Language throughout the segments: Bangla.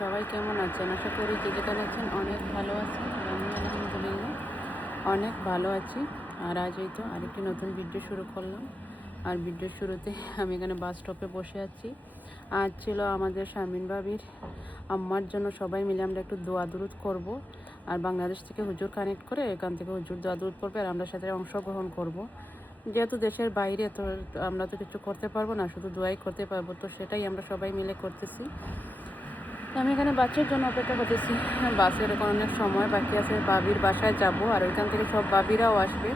সবাই কেমন আছেন? আশা করি যে যেখানে আছেন অনেক ভালো আছেন। আর আমি আলহামদুলিল্লাহ অনেক ভালো আছি। আর আজ এই তো আরেকটি নতুন ভিডিও শুরু করলাম। আর ভিডিওর শুরুতে আমি এখানে বাস স্টপে বসে আছি। আজ ছিল আমাদের শারমিন ভাবির আম্মার জন্য সবাই মিলে আমরা একটু দোয়া দুরুদ করব। আর বাংলাদেশ থেকে হুজুর কানেক্ট করে এখান থেকে হুজুর দোয়া দুরুদ করবে আর আমরা সাথে অংশগ্রহণ করব। যেহেতু দেশের বাইরে তো আমরা তো কিছু করতে পারবো না, শুধু দোয়াই করতে পারবো, তো সেটাই আমরা সবাই মিলে করতেছি। আমি এখানে বাচ্চার জন্য অপেক্ষা করতেছি। বাসের এখন অনেক সময় বাকি আছে। বাবির বাসায় যাব আর ওইখান থেকে সব বাবিরাও আসবে।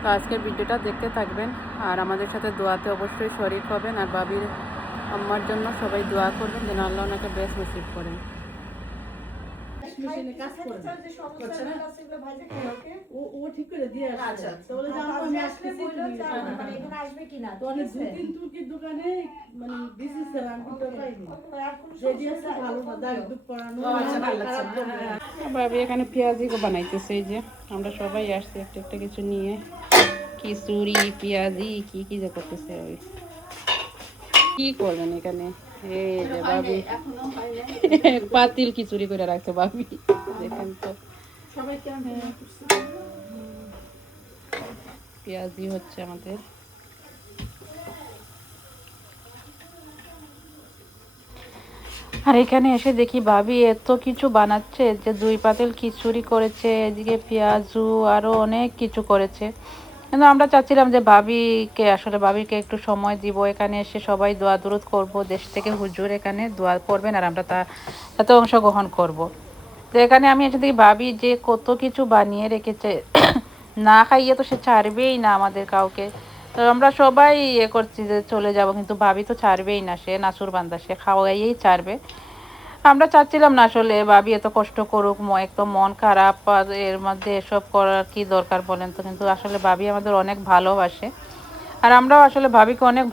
তো আজকের ভিডিওটা দেখতে থাকবেন আর আমাদের সাথে দোয়াতে অবশ্যই শরীক হবেন। আর বাবির আম্মার জন্য সবাই দোয়া করবেন যেন আল্লাহ ওনাকে বেশ নসিব করেন। মেশিনে কাজ করে করছে না ও ও ঠিক করে দিয়ে আসছে। আচ্ছা তো বলে যে আমি আসলে মানে এখানে আসবে কিনা তো অনেক দুই তিন তুর্কির দোকানে মানে বিসি সেলাম করতে পাইনি রেডি আছে ভালো না দাগ দুধ পরানো আচ্ছা ভালো লাগছে না। বাবি এখানে পেঁয়াজি বানাইতেছে। এই যে আমরা সবাই আসছি একটা একটা কিছু নিয়ে, খিচুড়ি পেঁয়াজি কি কি যে করতেছে। ওই কি করবেন এখানে? এই যে বাবি পাতিল খিচুড়ি করে রাখছে বাবি, দেখেন তো। পেঁয়াজি হচ্ছে আমাদের। আর এখানে এসে দেখি ভাবি এত কিছু বানাচ্ছে, যে 2 পাতিল খিচুড়ি করেছে, এদিকে পেঁয়াজু আরো অনেক কিছু করেছে। কিন্তু আমরা চাচ্ছিলাম যে ভাবিকে একটু সময় দিব, এখানে এসে সবাই দোয়া দুরুদ করব, দেশ থেকে হুজুর এখানে দোয়া করবেন আর আমরা তাতে অংশগ্রহণ করব। তো এখানে আমি এসে দেখি ভাবি যে কত কিছু বানিয়ে রেখেছে। না খাইয়ে তো সে ছাড়বেই না আমাদের কাউকে। তো আমরা সবাই করছি যে চলে যাব, কিন্তু ভাবি তো ছাড়বেই না, সে নাসুর বান্দা, সে খাওয়াইয়েই ছাড়বে। আমরা চাচ্ছিলাম না আসলে ভাবি এত কষ্ট করুক, একদম মন খারাপ, আর এর মধ্যে এসব করার কি দরকার বলেন তো। কিন্তু আসলে ভাবি আমাদের অনেক ভালোবাসে আর আমরাও আসলে ভাবিকে অনেক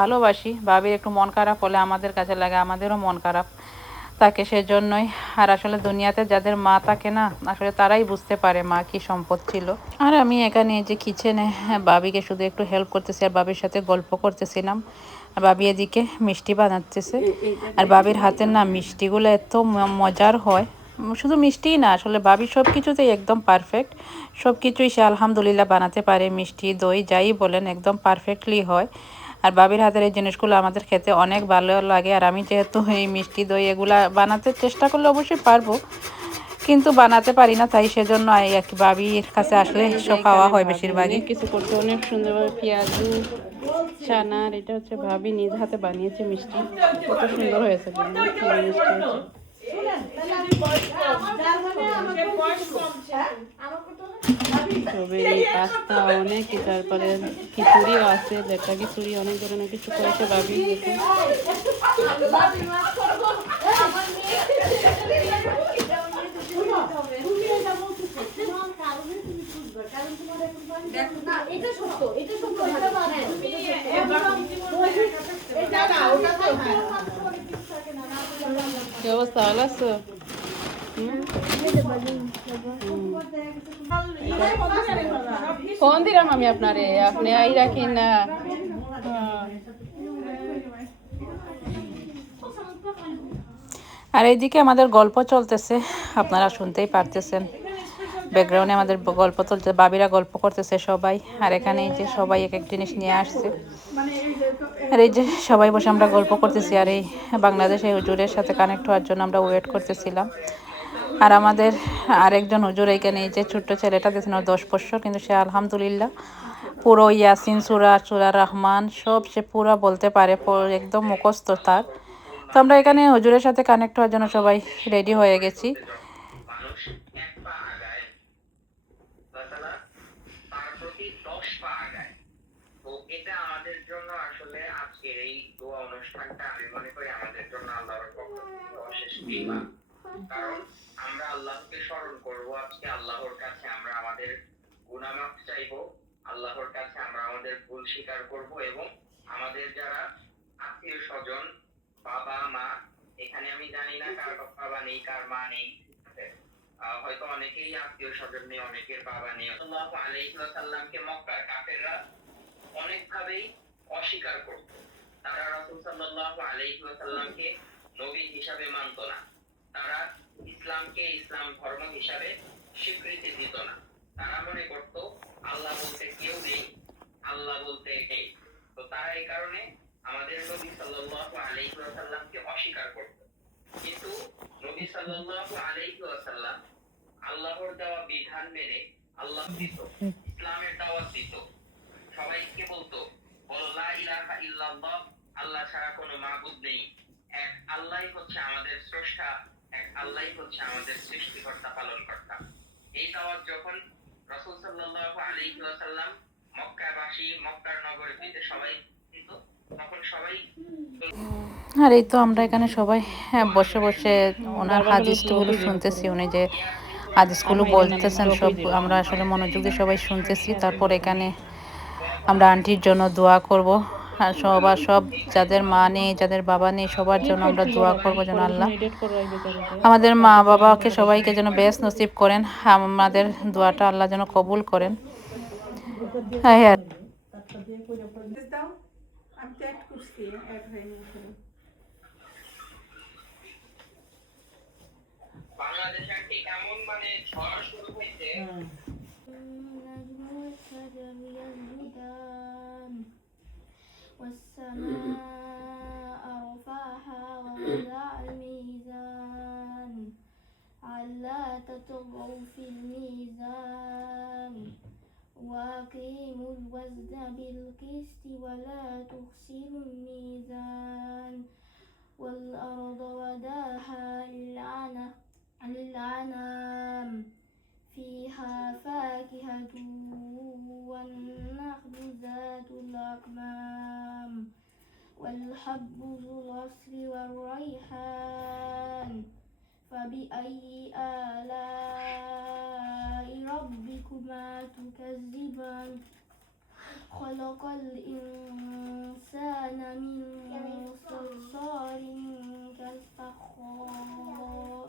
ভালোবাসি। ভাবির একটু মন খারাপ হলে আমাদের কাছে লাগে আমাদেরও মন খারাপ থাকে, সেজন্যই। আর আসলে দুনিয়াতে যাদের মা থাকে না, আসলে তারাই বুঝতে পারে মা কি সম্পদ ছিল। আর আমি এখানে যে কিচেনে ভাবিকে শুধু একটু হেল্প করতেছি আর ভাবির সাথে গল্প করতেছিলাম। আর ভাবি এদিকে মিষ্টি বানাতেছে। আর ভাবির হাতের না মিষ্টিগুলো এত মজার হয়। শুধু মিষ্টিই না, আসলে ভাবি সব কিছুতেই একদম পারফেক্ট। সব কিছুই সে আলহামদুলিল্লাহ বানাতে পারে, মিষ্টি দই যাই বলেন একদম পারফেক্টলি হয়। আর ভাবির হাতের এই জিনিসগুলো আমাদের খেতে অনেক ভালো লাগে। আর আমি যেহেতু এই মিষ্টি দই এগুলা বানাতে চেষ্টা করলে অবশ্যই পারবো, কিন্তু বানাতে পারি না, তাই সেজন্য আর কি ভাবির কাছে আসলে সব খাওয়া হয় বেশিরভাগই। কিছু করতে অনেক সুন্দরভাবে পেঁয়াজু চানার, এটা হচ্ছে ভাবি নিজ হাতে বানিয়েছে মিষ্টি, কত সুন্দর হয়েছে মিষ্টি হয়েছে। তবে পাস্তা অনেক, তারপরে খিচুড়িও আছে, লেটা খিচুড়ি, অনেক ধরনের কিছু করেছে ভাবি। দেখুন কি অবস্থা, ভালো আছো? ফোন দিলাম আমি আপনারে, আপনি আই রাখেন না। আর এইদিকে আমাদের গল্প চলতেছে, আপনারা শুনতেই পারতেছেন ব্যাকগ্রাউন্ডে আমাদের গল্প চলছে, বাবিরা গল্প করতেছে সবাই। আর এখানে এই যে সবাই এক এক জিনিস নিয়ে আসছে, আর এই যে সবাই বসে আমরা গল্প করতেছি। আর এই বাংলাদেশে হুজুরের সাথে কানেক্ট হওয়ার জন্য আমরা ওয়েট করতেছিলাম। আর আমাদের আরেকজন হুজুর এইখানে, এই যে ছোট্ট ছেলেটা দেখছেন, 10 বছর, কিন্তু সে আলহামদুলিল্লাহ পুরো ইয়াসিন সূরা রহমান সব সে পুরো বলতে পারে, একদম মুখস্থ তার। তো আমরা এখানে হুজুরের সাথে কানেক্ট হওয়ার জন্য সবাই রেডি হয়ে গেছি। তো এটা আমাদের জন্য আসলে আজকের এই দোয়া অনুষ্ঠানটা আমি মনে করি আমাদের জন্য আল্লাহর পক্ষ থেকে অশেষ নিয়ামত। কারণ আমরা আল্লাহকে স্মরণ করব আজকে, আল্লাহর কাছে আমরা আমাদের গুনাহ মাফ চাইবো, আল্লাহর কাছে আমরা আমাদের ভুল স্বীকার করব, এবং আমাদের যারা আত্মীয় স্বজন, বাবা মা, এখানে আমি জানি না কার বাবা নেই কার মা নেই, হয়তো অনেকেই আত্মীয় স্বজন নেই, অনেকের বাবা নেই। সাল্লাল্লাহু আলাইহি ওয়াসাল্লামকে মক্কার কাফেররা অনেকভাবেই অস্বীকার করত, তারা রাসূল সাল্লাল্লাহু আলাইহি ওয়াসাল্লামকে নবী হিসাবে মানত না। তারা ইসলামকে ইসলাম ধর্ম হিসাবে স্বীকৃতি দিত না। তারা মনে করত আল্লাহ বলতে কেউ নেই, আল্লাহ বলতে নেই। তো তারা এই কারণে আমাদের নবী সাল্লাল্লাহু আলাইহি ওয়াসাল্লামকে অস্বীকার করত। কিন্তু নবী সাল্লাল্লাহু আলাইহি ওয়াসাল্লাম আল্লাহর দেওয়া বিধান মেনে আল্লাহ দিত, ইসলামের দাওয়াত দিত, সবাইকে বলতো বলো লা ইলাহা ইল্লাল্লাহ, আল্লাহ ছাড়া কোনো মাবুদ নেই, এক আল্লাহই হচ্ছে আমাদের স্রষ্টা, এক আল্লাহই হচ্ছে আমাদের সৃষ্টিকর্তা পালনকর্তা। এই দাওয়াত যখন রাসূল সাল্লাল্লাহু আলাইহি ওয়াসাল্লাম মক্কাবাসী, মক্কার নগরীতে সবাই দিত, তখন সবাই আর এই তো আমরা এখানে সবাই বসে বসে ওনার হাদিসগুলো শুনতেছি, উনি যে হাদিসগুলো বলতেছেন সব আমরা আসলে মনোযোগ দিয়ে সবাই শুনতেছি। তারপর এখানে আমরা আন্টির জন্য দোয়া করব, আর সব যাদের মা নেই, যাদের বাবা নেই, সবার জন্য আমরা দোয়া করবো যেন আল্লাহ আমাদের মা বাবাকে সবাইকে যেন বেশ নসিব করেন, আমাদের দোয়াটা আল্লাহ যেন কবুল করেন। হ্যাঁ আর দাও, আমি তো অ্যাড করছি, অ্যাড হয়নি এখানে। বাংলাদেশে ঠিক এমন মানে ঝড় শুরু হয়েছে। النجم والشجر يسجدان والسماء رفعها ووضع الميزان ألا تطغوا في الميزان وأقيموا الوزن بالقسط ولا تخسروا الميزان والأرض وضعها للأنام فيها فاكهة والنخل ذات الأكمام والحب ذو العصف والريحان فبأي آلاء ربكما تكذبان خلق الإنسان من صلصال كالفخار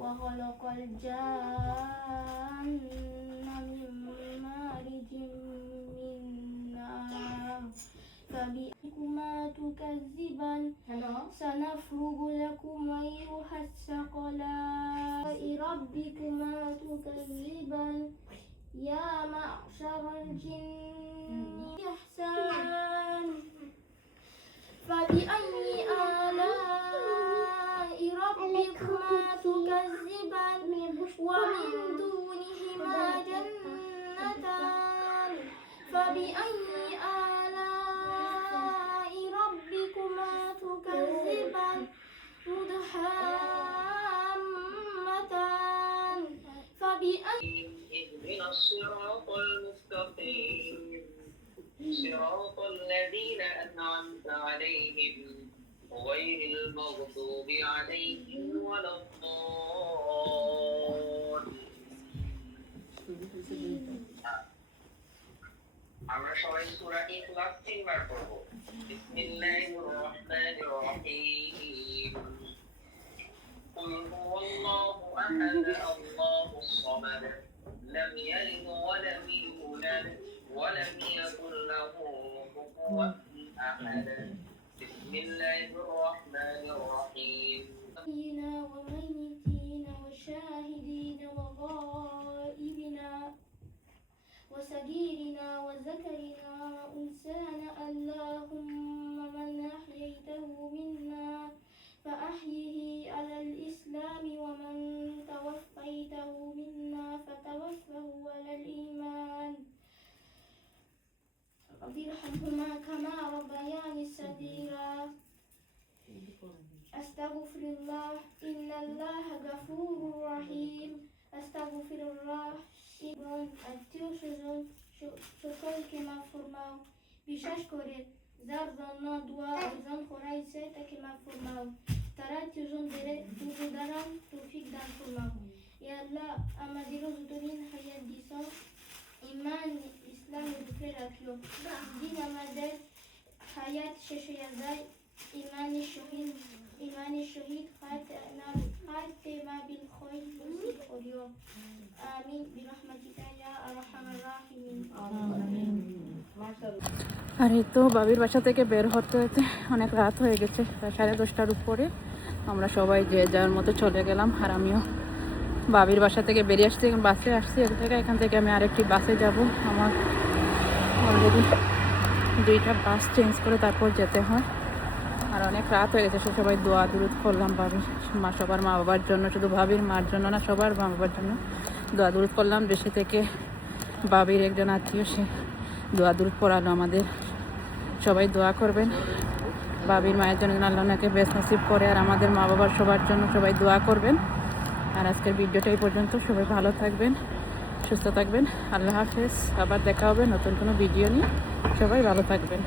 وخلق الجان من مارج من نار فبأيكما تكذبان سنفرغ لكم أيها الثقلان ربكما تكذبان يا معشر الجن إحسان فبأي آلاء ربكما تكذبان ومن دونهما جنتان فبأي آلاء ربكما تكذبان مدهامتان فبأي اهدنا الصراط المستقيم صراط الذين أنعمت عليهم غير المغضوب عليهم ولا الضالين। আমরা সবাই সূরা ইখলাস 3 বার পড়ব। বিসমিল্লাহির রহমানির রহিম। قل هو الله أحد الله الصمد لم يلد ولم يولد ولم يكن له كفوا أحد بسم الله الرحمن الرحيم. وميتين وشاهدين وغائبنا وصغيرنا وذكرنا وأنثانا اللهم من أحييته منا فأحيه على الإسلام ومن توفيته منا فتوفه على الإيمان رب ارحمهما كما ربياني صغيرا أستغفر الله إن الله غفور رحيم أستغفر الله এবং আত্মীয় স্বজন সকলকে মাফ ফরমাও, বিশেষ করে যার জন্য দোয়া অর্জন করাইছে তাকে মাফ ফরমাও, তারা আত্মীয়জনদের দুর্দারান তৌফিক দান ফরমাও। ইয়া আল্লাহ, আমাদের যতদিন হায়াত দিছ ইমান ইসলামের উপরে রাখিও, দিন আমাদের হায়াত শেষ হয়ে যায় ইমানের সহিত খাতেমা বিল খৈর নসিব করিও। আমিন বিরহমাতিকা ইয়া আরহামার রাহিমিন। আর এই তো বাবির বাসা থেকে বের হতে হতে অনেক রাত হয়ে গেছে, প্রায় 10:30টার উপরে। আমরা সবাই যে যার মতো চলে গেলাম। আর আমিও বাবির বাসা থেকে বেরিয়ে আসছি, বাসে আসছি এক জায়গায়, এখান থেকে আমি আরেকটি বাসে যাব। আমার অলরেডি 2টা বাস চেঞ্জ করে তারপর যেতে হয়। আর অনেক রাত হয়ে গেছে, সবাই দোয়া দুরুদ করলাম বাবির সবার মা বাবার জন্য, শুধু ভাবির মার জন্য না, সবার মা বাবার জন্য দোয়া দুরুদ করলাম। বেশি থেকে বাবির একজন আত্মীয়, সে দোয়া দুরুদ পড়ালো আমাদের। সবাই দোয়া করবেন বাবির মায়ের জন্য, আল্লাহ ওনাকে বেশ নসিব করে, আর আমাদের মা বাবার সবার জন্য সবাই দোয়া করবেন। আর আজকের ভিডিওটা এই পর্যন্ত। সবাই ভালো থাকবেন, সুস্থ থাকবেন। আল্লাহ হাফেজ। আবার দেখা হবে নতুন কোনো ভিডিও নিয়ে। সবাই ভালো থাকবেন।